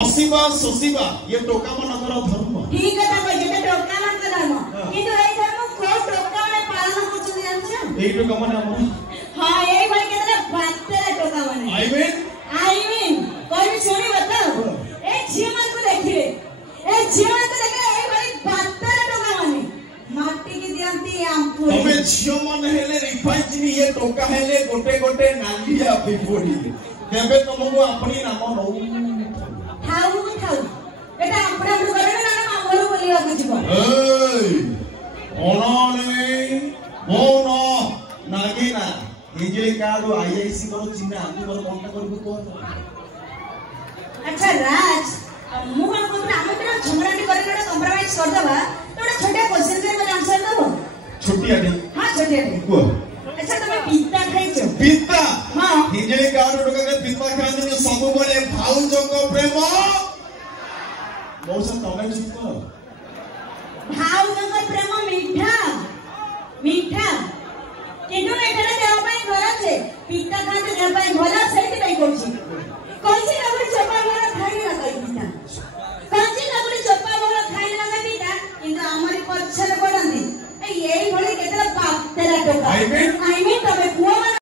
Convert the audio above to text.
हसीबा सोसीबा ये टोका मनकर धर्म। ठीक है तो ये टोका मनकर धर्म किंतु ए धर्म को टोका में पालन करछन जानछ ए टोका माने हमर हां ए भाई केतरा बातेरा टोका माने आई मीन कोई सुनी बताओ ए झिया मन को देखिए ए झिया मन को देखिए ए भाई बातेरा टोका माने माटी की दियंती आमपुरी तबे झिया मन हेले रिफाइनी ये टोका हेले गोटे गोटे नालिया बिपोड़ी केबे तुमको अपनी नाम नौ खाऊ खाऊ एटा अपना करे ना ना मामलो बोलिया बुझबो एई ओनाने मोनो नागिना हिजली काडो आईआईसी करो चिन्ह आंतु पर कांटेक्ट करबो को अच्छा राज मुहन को हम तो झगड़ाटी करके कॉम्प्रोमाइज कर दबा तो छोटा क्वेश्चन के मेरे आंसर दो छोटिया दे हां छोटिया दे को अच्छा तुम्हें पित्ता खाइছো पित्ता हां हिजली काडो टोका के पित्ता खाने सब बोले भाउजो को प्रेम मौसा तमे चुप करो भाउजो को प्रेम मीठा मीठा किंतु एठारे देह ପାଇଁ ଖରାପ છે ପିତା ଖାଇଲେ ଦେହ ପାଇଁ ଭଲ ସେଇଥି ପାଇଁ କହୁଛି କौन-सी लगड़ी चोपा भला खाई ना कई पिता कौन-सी लगड़ी चोपा भला खाई ना कई पिता किंतु हमरी पछर पडंदी एई भली केतला बाप तेरा टोका आई मीन